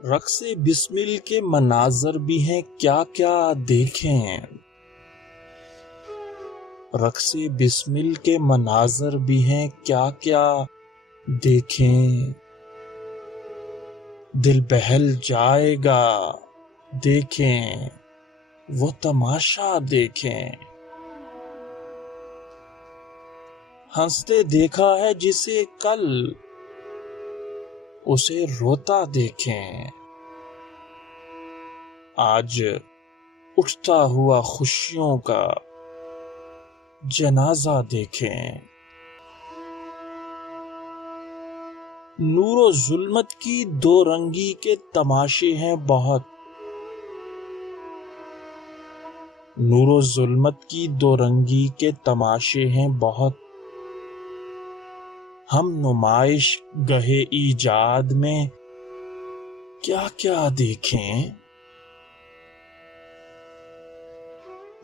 رقص بسمل کے مناظر بھی ہیں کیا کیا دیکھیں، رقص بسمل کے مناظر بھی ہیں کیا کیا دیکھیں، دل بہل جائے گا دیکھیں وہ تماشا دیکھیں، ہنستے دیکھا ہے جسے کل اسے روتا دیکھیں، آج اٹھتا ہوا خوشیوں کا جنازہ دیکھیں، نور و ظلمت کی دو رنگی کے تماشے ہیں بہت، نور و ظلمت کی دو رنگی کے تماشے ہیں بہت، ہم نمائش گہے ایجاد میں کیا کیا دیکھیں،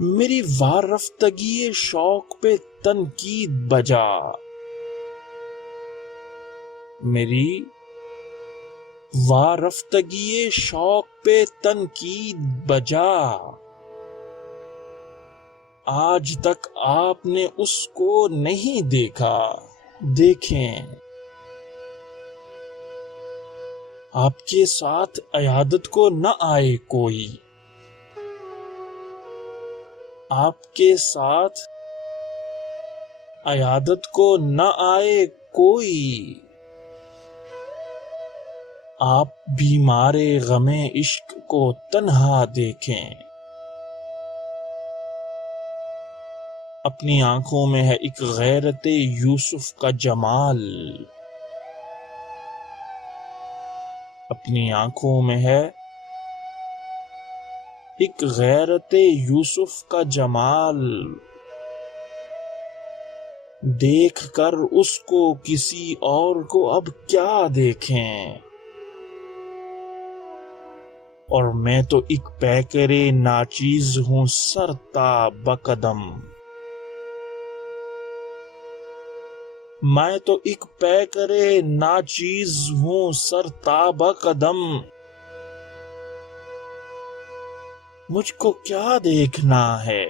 میری وارفتگی شوق پہ تنقید بجا، میری وارفتگی شوق پہ تنقید بجا، آج تک آپ نے اس کو نہیں دیکھا دیکھیں، آپ کے ساتھ عیادت کو نہ آئے کوئی، آپ کے ساتھ عیادت کو نہ آئے کوئی، آپ بیمار غم عشق کو تنہا دیکھیں، اپنی آنکھوں میں ہے ایک غیرت یوسف کا جمال، اپنی آنکھوں میں ہے ایک غیرت یوسف کا جمال، دیکھ کر اس کو کسی اور کو اب کیا دیکھیں، اور میں تو ایک پیکرے ناچیز ہوں سر تا بقدم، میں تو ایک پیکرے ناچیز ہوں سر تا بقدم، مجھ کو کیا دیکھنا ہے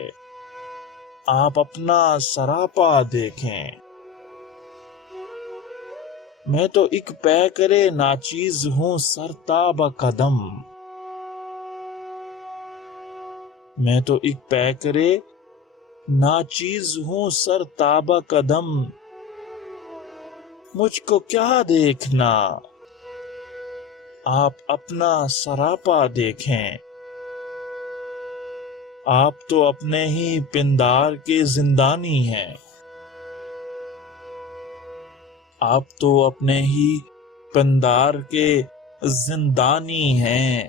آپ اپنا سراپا دیکھیں، میں تو ایک پیکرے ناچیز ہوں سر تا بقدم، میں تو ایک پیکرے ناچیز ہوں سر تا بقدم، مجھ کو کیا دیکھنا آپ اپنا سراپا دیکھیں، آپ تو اپنے ہی پندار کے زندانی ہیں، آپ تو اپنے ہی پندار کے زندانی ہیں،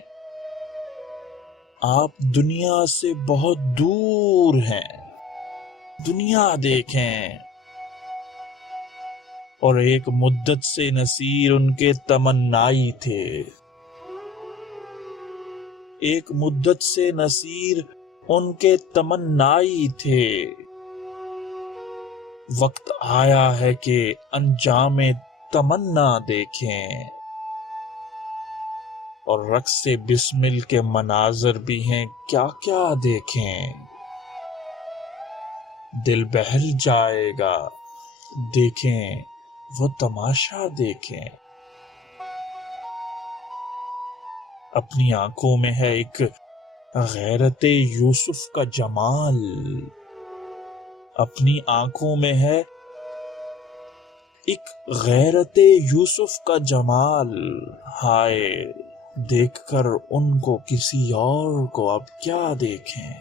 آپ دنیا سے بہت دور ہیں، دنیا دیکھیں، اور ایک مدت سے نصیر ان کے تمنائی تھے، ایک مدت سے نصیر ان کے تمنائی تھے، وقت آیا ہے کہ انجام تمنا دیکھیں، اور رقص بسمل کے مناظر بھی ہیں کیا کیا دیکھیں، دل بہل جائے گا دیکھیں وہ تماشا دیکھیں، اپنی آنکھوں میں ہے ایک غیرت یوسف کا جمال، اپنی آنکھوں میں ہے ایک غیرت یوسف کا جمال، ہائے دیکھ کر ان کو کسی اور کو اب کیا دیکھیں۔